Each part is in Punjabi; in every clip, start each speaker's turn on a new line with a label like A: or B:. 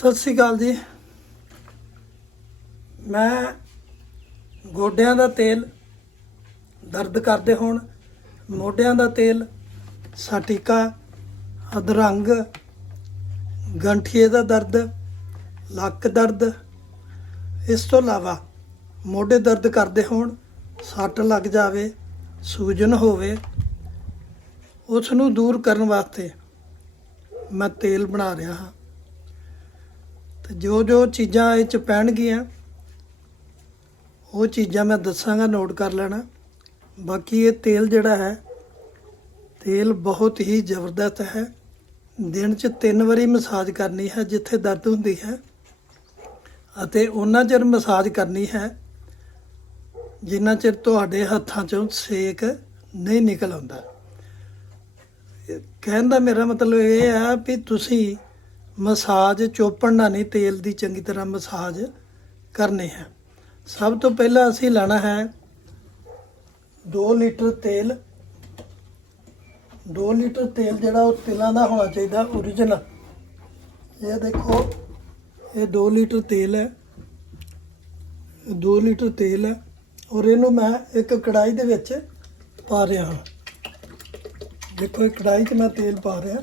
A: ਸਤਿ ਸ੍ਰੀ ਅਕਾਲ ਜੀ। ਮੈਂ ਗੋਡਿਆਂ ਦਾ ਤੇਲ ਦਰਦ ਕਰਦੇ ਹੋਣ, ਮੋਢਿਆਂ ਦਾ ਤੇਲ, ਸਾਟਿਕਾ, ਅਧਰੰਗ, ਗੰਠੀਏ ਦਾ ਦਰਦ, ਲੱਕ ਦਰਦ, ਇਸ ਤੋਂ ਇਲਾਵਾ ਮੋਢੇ ਦਰਦ ਕਰਦੇ ਹੋਣ, ਸੱਟ ਲੱਗ ਜਾਵੇ, ਸੂਜਨ ਹੋਵੇ ਉਸ ਨੂੰ ਦੂਰ ਕਰਨ ਵਾਸਤੇ ਮੈਂ ਤੇਲ ਬਣਾ ਰਿਹਾ ਹਾਂ। ਤੇ ਜੋ ਜੋ ਚੀਜ਼ਾਂ ਇਹ ਚ ਪੈਣਗੀਆਂ, ਉਹ ਚੀਜ਼ਾਂ ਮੈਂ ਦੱਸਾਂਗਾ ਨੋਟ ਕਰ ਲੈਣਾ। ਬਾਕੀ ਇਹ ਤੇਲ ਜਿਹੜਾ ਹੈ, ਤੇਲ ਬਹੁਤ ਹੀ ਜ਼ਬਰਦਸਤ ਹੈ। ਦਿਨ 'ਚ ਤਿੰਨ ਵਾਰੀ ਮਸਾਜ ਕਰਨੀ ਹੈ, ਜਿੱਥੇ ਦਰਦ ਹੁੰਦੀ ਹੈ, ਅਤੇ ਉਹਨਾਂ ਚਿਰ ਮਸਾਜ ਕਰਨੀ ਹੈ, ਜਿੰਨਾ ਚਿਰ ਤੁਹਾਡੇ ਹੱਥਾਂ 'ਚੋਂ ਸੇਕ ਨਹੀਂ ਨਿਕਲ ਆਉਂਦਾ। ਕਹਿਣ ਦਾ ਮੇਰਾ ਮਤਲਬ ਇਹ ਹੈ ਵੀ ਤੁਸੀਂ ਮਸਾਜ ਚੋਪੜ ਨਾਲ ਨਹੀਂ, ਤੇਲ ਦੀ ਚੰਗੀ ਤਰ੍ਹਾਂ ਮਸਾਜ ਕਰਨੀ ਹੈ। ਸਭ ਤੋਂ ਪਹਿਲਾਂ ਅਸੀਂ ਲੈਣਾ ਹੈ 2 ਲੀਟਰ ਤੇਲ। 2 ਲੀਟਰ ਤੇਲ ਜਿਹੜਾ ਉਹ ਤਿਲਾਂ ਦਾ ਹੋਣਾ ਚਾਹੀਦਾ origignal ਇਹ ਦੇਖੋ, ਇਹ 2 ਲੀਟਰ ਤੇਲ ਹੈ। 2 ਲੀਟਰ ਤੇਲ ਹੈ ਔਰ ਇਹਨੂੰ ਮੈਂ ਇੱਕ ਕੜਾਈ ਦੇ ਵਿੱਚ ਪਾ ਰਿਹਾ ਹਾਂ। ਦੇਖੋ, ਇਹ ਕੜਾਈ 'ਚ ਮੈਂ ਤੇਲ ਪਾ ਰਿਹਾ।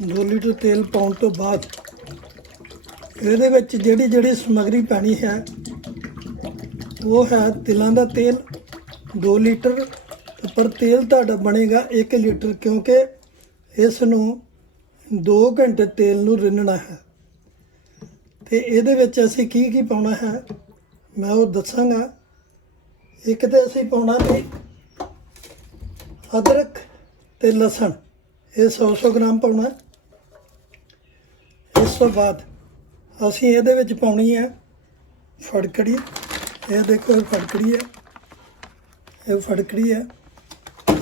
A: 2 ਲੀਟਰ ਤੇਲ ਪਾਉਣ ਤੋਂ ਬਾਅਦ ਇਹਦੇ ਵਿੱਚ ਜਿਹੜੀ ਜਿਹੜੀ ਸਮਗਰੀ ਪੈਣੀ ਹੈ, ਉਹ ਹੈ ਤਿਲਾਂ ਦਾ ਤੇਲ 2 ਲੀਟਰ। ਪਰ ਤੇਲ ਤੁਹਾਡਾ ਬਣੇਗਾ 1 ਲੀਟਰ ਕਿਉਂਕਿ ਇਸ ਨੂੰ 2 ਘੰਟੇ ਤੇਲ ਨੂੰ ਰਿੰਨਣਾ ਹੈ। ਤੇ ਇਹਦੇ ਵਿੱਚ ਅਸੀਂ ਕੀ ਕੀ ਪਾਉਣਾ ਹੈ, ਮੈਂ ਉਹ ਦੱਸਾਂਗਾ। ਇੱਕ ਤੇ ਅਸੀਂ ਪਾਉਣਾ ਵੀ ਅਦਰਕ ਤੇ ਲਸਣ, ਇਹ 100-100 ਗ੍ਰਾਮ ਪਾਉਣਾ। ਤੋਂ ਬਾਅਦ ਅਸੀਂ ਇਹਦੇ ਵਿੱਚ ਪਾਉਣੀ ਹੈ ਫੜਕੜੀ। ਇਹ ਦੇਖੋ, ਇਹ ਫੜਕੜੀ ਹੈ। ਇਹ ਫੜਕੜੀ ਹੈ।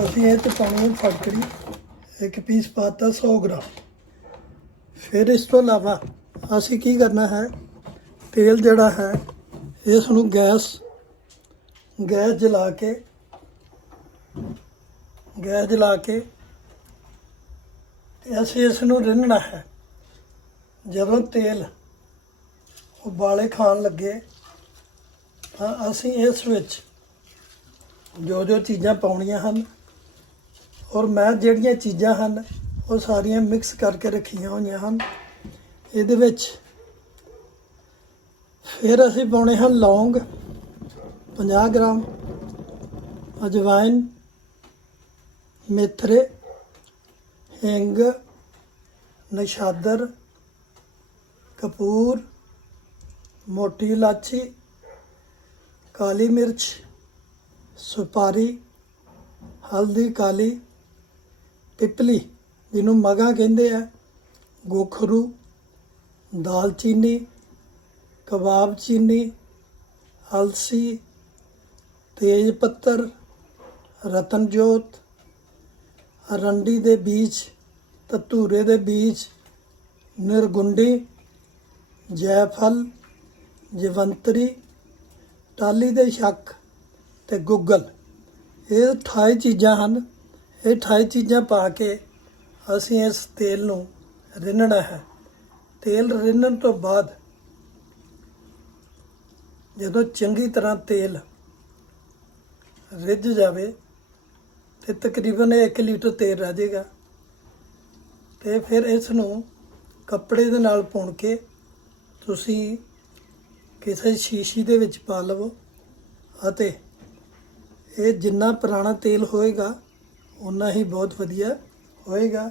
A: ਅਸੀਂ ਇਹ ਚ ਪਾਉਣੀ ਹੈ ਫੜਕੜੀ। ਇੱਕ ਪੀਸ ਪਾਤਾ 100 ਗ੍ਰਾਮ। ਫਿਰ ਇਸ ਤੋਂ ਇਲਾਵਾ ਅਸੀਂ ਕੀ ਕਰਨਾ ਹੈ? ਤੇਲ ਜਿਹੜਾ ਹੈ, ਇਸ ਨੂੰ ਗੈਸ ਗੈਸ ਜਲਾ ਕੇ, ਗੈਸ ਜਲਾ ਕੇ ਤੇ ਅਸੀਂ ਇਸ ਨੂੰ ਰਿੰਨਣਾ ਹੈ। ਜਦੋਂ ਤੇਲ ਉਬਾਲੇ ਖਾਣ ਲੱਗੇ ਤਾਂ ਅਸੀਂ ਇਸ ਵਿੱਚ ਜੋ ਜੋ ਚੀਜ਼ਾਂ ਪਾਉਣੀਆਂ ਹਨ ਔਰ ਮੈਂ ਜਿਹੜੀਆਂ ਚੀਜ਼ਾਂ ਹਨ ਉਹ ਸਾਰੀਆਂ ਮਿਕਸ ਕਰਕੇ ਰੱਖੀਆਂ ਹੋਈਆਂ ਹਨ। ਇਹਦੇ ਵਿੱਚ ਫਿਰ ਅਸੀਂ ਪਾਉਣੇ ਹਨ ਲੌਂਗ 50 ਗ੍ਰਾਮ, ਅਜਵਾਇਨ ਮੇਥਰੇ ਹਿੰਗ, ਨਸ਼ਾਦਰ ਕਪੂਰ, ਮੋਟੀ ਇਲਾਚੀ, ਕਾਲੀ ਮਿਰਚ, ਸੁਪਾਰੀ, ਹਲਦੀ ਕਾਲੀ, ਪਿਪਲੀ ਜਿਹਨੂੰ ਮਗਾ ਕਹਿੰਦੇ ਆ, ਗੋਖਰੂ ਦਾਲਚੀਨੀ ਕਬਾਬ ਚੀਨੀ, ਅਲਸੀ, ਤੇਜ ਪੱਤਰ, ਰਤਨਜੋਤ, ਰੰਡੀ ਦੇ ਬੀਜ, ਤਤੂਰੇ ਦੇ ਬੀਜ, ਨਿਰਗੁੰਡੀ ਜੈਫਲ ਜਵੰਤਰੀ ਟਾਲੀ ਦੇ ਸ਼ੱਕ ਤੇ ਗੁੱਗਲ। ਇਹ 28 ਚੀਜ਼ਾਂ ਹਨ। ਇਹ 28 ਚੀਜ਼ਾਂ ਪਾ ਕੇ ਅਸੀਂ ਇਸ ਤੇਲ ਨੂੰ ਰਿੰਨਣਾ ਹੈ। ਤੇਲ ਰਿੰਨਣ ਤੋਂ ਬਾਅਦ ਜਦੋਂ ਚੰਗੀ ਤਰ੍ਹਾਂ ਤੇਲ ਰਿੱਝ ਜਾਵੇ ਤੇ ਤਕਰੀਬਨ 1 ਲੀਟਰ ਤੇਲ ਰਹਿ ਜਾਏਗਾ ਤੇ ਫਿਰ ਇਸ ਨੂੰ ਕੱਪੜੇ ਦੇ ਨਾਲ ਪੁਣ ਕੇ ਤੁਸੀਂ ਕਿਸੇ ਸ਼ੀਸ਼ੀ ਦੇ ਵਿੱਚ ਪਾ ਲਵੋ ਅਤੇ ਇਹ ਜਿੰਨਾ ਪੁਰਾਣਾ ਤੇਲ ਹੋਏਗਾ ਉਨਾ ਹੀ ਬਹੁਤ ਵਧੀਆ ਹੋਏਗਾ।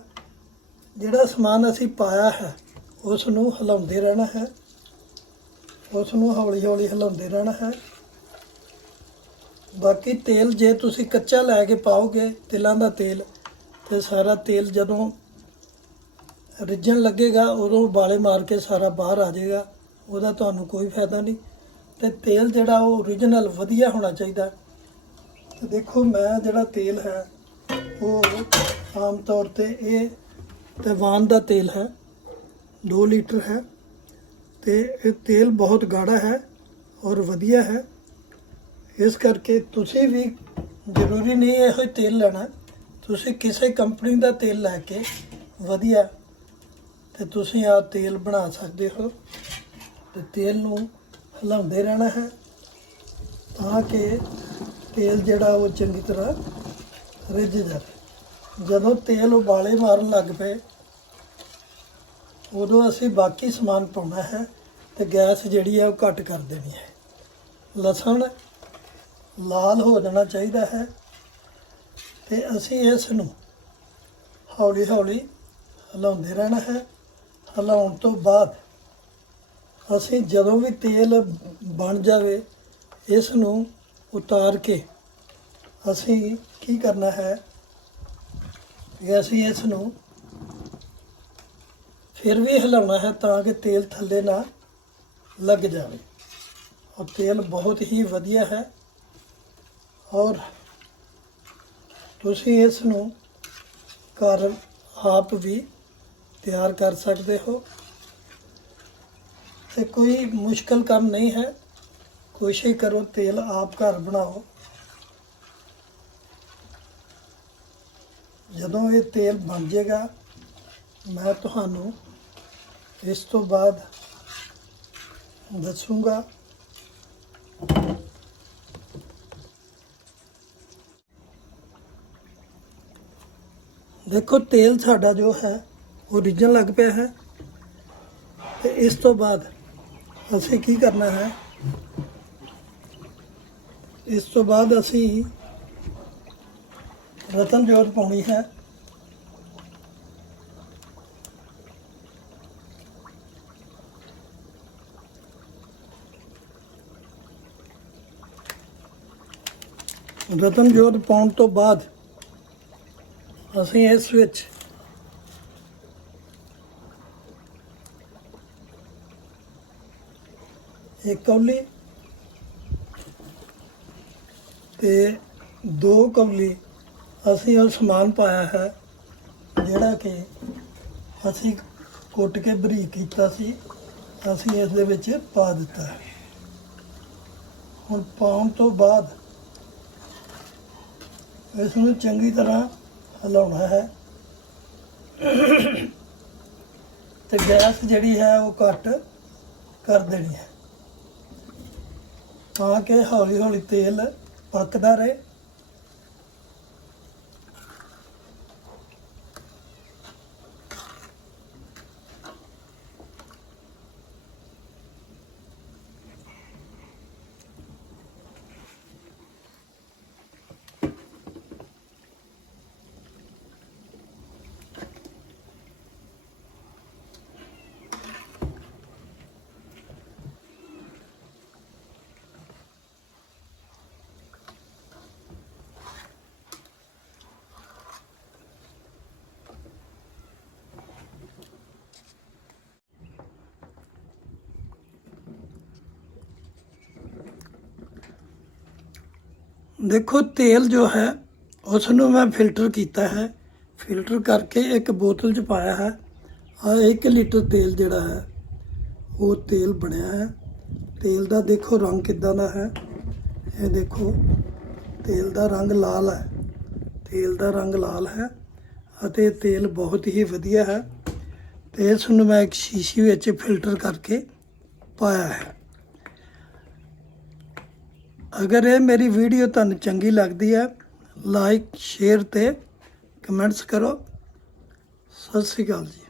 A: ਜਿਹੜਾ ਸਮਾਨ ਅਸੀਂ ਪਾਇਆ ਹੈ ਉਸ ਨੂੰ ਹਿਲਾਉਂਦੇ ਰਹਿਣਾ ਹੈ। ਉਸ ਨੂੰ ਹੌਲੀ ਹੌਲੀ ਹਿਲਾਉਂਦੇ ਰਹਿਣਾ ਹੈ। ਬਾਕੀ ਤੇਲ ਜੇ ਤੁਸੀਂ ਕੱਚਾ ਲੈ ਕੇ ਪਾਓਗੇ, ਤਿਲਾਂ ਦਾ ਤੇਲ, ਤੇ ਸਾਰਾ ਤੇਲ ਜਦੋਂ ਰਿੱਝਣ ਲੱਗੇਗਾ, ਉਦੋਂ ਉਬਾਲੇ ਮਾਰ ਕੇ ਸਾਰਾ ਬਾਹਰ ਆ ਜਾਏਗਾ, ਉਹਦਾ ਤੁਹਾਨੂੰ ਕੋਈ ਫਾਇਦਾ ਨਹੀਂ। ਤੇ ਤੇਲ ਜਿਹੜਾ ਉਹ origignal ਵਧੀਆ ਹੋਣਾ ਚਾਹੀਦਾ। ਤੇ ਦੇਖੋ, ਮੈਂ ਜਿਹੜਾ ਤੇਲ ਹੈ, ਉਹ ਆਮ ਤੌਰ ਤੇ ਇਹ ਤਵਾਨ ਦਾ ਤੇਲ ਹੈ 2 ਲੀਟਰ ਹੈ। ਤੇ ਇਹ ਤੇਲ ਬਹੁਤ ਗਾੜਾ ਹੈ ਔਰ ਵਧੀਆ ਹੈ। ਇਸ ਕਰਕੇ ਤੁਸੀਂ ਵੀ ਜ਼ਰੂਰੀ ਨਹੀਂ ਇਹੋ ਹੀ ਤੇਲ ਲੈਣਾ। ਤੁਸੀਂ ਕਿਸੇ ਕੰਪਨੀ ਦਾ ਤੇਲ ਲੈ ਕੇ ਵਧੀਆ ਤੇ ਤੁਸੀਂ ਆ ਤੇਲ ਬਣਾ ਸਕਦੇ ਹੋ ਤੇ ਤੇਲ ਨੂੰ ਹਿਲਾਉਂਦੇ ਰਹਿਣਾ ਹੈ ਤਾਂ ਕਿ ਤੇਲ ਜਿਹੜਾ ਉਹ ਚੰਗੀ ਤਰ੍ਹਾਂ ਰਿੱਝ ਜਾਵੇ। ਜਦੋਂ ਤੇਲ ਉਬਾਲੇ ਮਾਰਨ ਲੱਗ ਪਏ, ਉਦੋਂ ਅਸੀਂ ਬਾਕੀ ਸਮਾਨ ਪਾਉਣਾ ਹੈ ਤੇ ਗੈਸ ਜਿਹੜੀ ਹੈ ਉਹ ਘੱਟ ਕਰ ਦੇਣੀ ਹੈ। ਲਸਣ ਲਾਲ ਹੋ ਜਾਣਾ ਚਾਹੀਦਾ ਹੈ ਤੇ ਅਸੀਂ ਇਸ ਨੂੰ ਹੌਲੀ ਹੌਲੀ ਹਿਲਾਉਂਦੇ ਰਹਿਣਾ ਹੈ। ਹਿਲਾਉਣ ਤੋਂ ਬਾਅਦ ਅਸੀਂ ਜਦੋਂ ਵੀ ਤੇਲ ਬਣ ਜਾਵੇ, ਇਸ ਨੂੰ ਉਤਾਰ ਕੇ ਅਸੀਂ ਕੀ ਕਰਨਾ ਹੈ ਕਿ ਅਸੀਂ ਇਸ ਨੂੰ ਫਿਰ ਵੀ ਹਿਲਾਉਣਾ ਹੈ ਤਾਂ ਕਿ ਤੇਲ ਥੱਲੇ ਨਾ ਲੱਗ ਜਾਵੇ। ਔਰ ਤੇਲ ਬਹੁਤ ਹੀ ਵਧੀਆ ਹੈ। ਔਰ ਤੁਸੀਂ ਇਸ ਨੂੰ ਘਰ ਆਪ ਵੀ ਤਿਆਰ ਕਰ ਸਕਦੇ ਹੋ ਤੇ ਕੋਈ ਮੁਸ਼ਕਲ ਕੰਮ ਨਹੀਂ ਹੈ ਕੋਸ਼ਿਸ਼ ਕਰੋ ਤੇਲ ਆਪ ਘਰ ਬਣਾਓ ਜਦੋਂ ਇਹ ਤੇਲ ਬਣ ਜਾਏਗਾ ਮੈਂ ਤੁਹਾਨੂੰ ਇਸ ਤੋਂ ਬਾਅਦ ਦੱਸੂਗਾ ਦੇਖੋ ਤੇਲ ਸਾਡਾ ਜੋ ਹੈ ਉਹ ਰਿੱਝਣ ਲੱਗ ਪਿਆ ਹੈ। ਤੇ ਇਸ ਤੋਂ ਬਾਅਦ ਅਸੀਂ ਕੀ ਕਰਨਾ ਹੈ? ਇਸ ਤੋਂ ਬਾਅਦ ਅਸੀਂ ਰਤਨ ਜੋਤ ਪਾਉਣੀ ਹੈ। ਰਤਨ ਜੋਤ ਪਾਉਣ ਤੋਂ ਬਾਅਦ ਅਸੀਂ ਇਸ ਵਿੱਚ ਇੱਕ ਕੌਲੀ ਤੇ ਦੋ ਕੌਲੀ ਅਸੀਂ ਉਹ ਸਮਾਨ ਪਾਇਆ ਹੈ, ਜਿਹੜਾ ਕਿ ਅਸੀਂ ਕੁੱਟ ਕੇ ਬਰੀਕ ਕੀਤਾ ਸੀ, ਅਸੀਂ ਇਸ ਦੇ ਵਿੱਚ ਪਾ ਦਿੱਤਾ ਹੈ। ਹੁਣ ਪਾਉਣ ਤੋਂ ਬਾਅਦ ਇਸ ਨੂੰ ਚੰਗੀ ਤਰ੍ਹਾਂ ਹਿਲਾਉਣਾ ਹੈ। ਤੇ ਗੈਸ ਜਿਹੜੀ ਹੈ ਉਹ ਘੱਟ ਕਰ ਦੇਣੀ ਹੈ। ਤਾਂ ਕਿ ਹੌਲੀ ਹੌਲੀ ਤੇਲ ਪੱਕਦਾ ਰਹੇ। ਦੇਖੋ, ਤੇਲ ਜੋ ਹੈ ਉਸ ਨੂੰ ਮੈਂ ਫਿਲਟਰ ਕੀਤਾ ਹੈ। ਫਿਲਟਰ ਕਰਕੇ ਇੱਕ ਬੋਤਲ 'ਚ ਪਾਇਆ ਹੈ। ਆ 1 ਲੀਟਰ ਤੇਲ ਜਿਹੜਾ ਹੈ, ਉਹ ਤੇਲ ਬਣਿਆ ਹੈ। ਤੇਲ ਦਾ ਦੇਖੋ ਰੰਗ ਕਿੱਦਾਂ ਦਾ ਹੈ। ਇਹ ਦੇਖੋ, ਤੇਲ ਦਾ ਰੰਗ ਲਾਲ ਹੈ। ਤੇਲ ਦਾ ਰੰਗ ਲਾਲ ਹੈ ਅਤੇ ਤੇਲ ਬਹੁਤ ਹੀ ਵਧੀਆ ਹੈ। ਤੇ ਇਸ ਨੂੰ ਮੈਂ ਇੱਕ ਸ਼ੀਸ਼ੀ ਵਿੱਚ ਫਿਲਟਰ ਕਰਕੇ ਪਾਇਆ ਹੈ। ਅਗਰ ਇਹ ਮੇਰੀ ਵੀਡੀਓ ਤੁਹਾਨੂੰ ਚੰਗੀ ਲੱਗਦੀ ਹੈ ਲਾਈਕ ਸ਼ੇਅਰ ਤੇ ਕਮੈਂਟਸ ਕਰੋ। ਸਤਿ ਸ਼੍ਰੀ ਅਕਾਲ ਜੀ।